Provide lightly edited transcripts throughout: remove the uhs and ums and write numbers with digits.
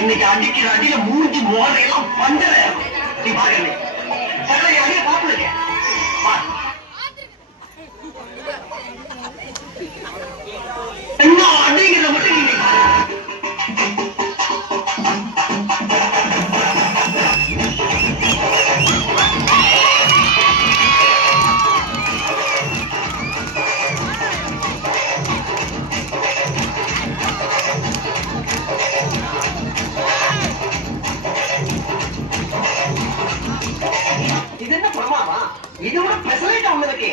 இன்னைக்கு அடிக்கிற அடியில மூஞ்சி மோதையெல்லாம் பஞ்சல நீ பாருங்க சகலையாக சாப்பிடுங்க என்ன அடிங்கிறத மட்டும் நீங்க இது என்ன பிரமாவா இது கூட பெசலைட்டா உங்களுக்கு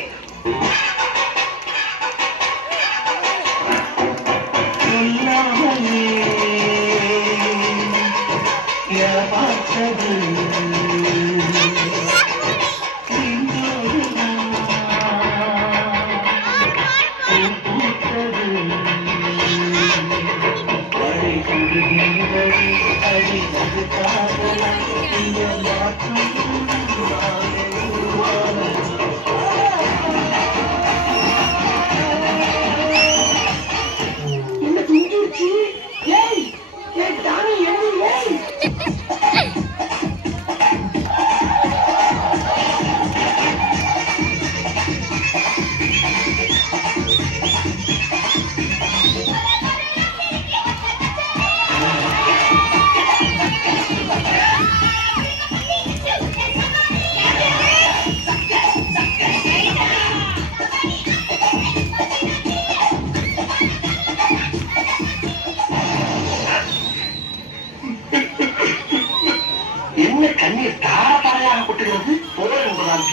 என்ன கண்ணீர் தார தாரையாக கொட்டுகிறது போர் என்பதால்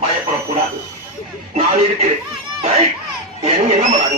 பயப்படக்கூடாது நான் இருக்கிறேன் என்ன பண்ணாங்க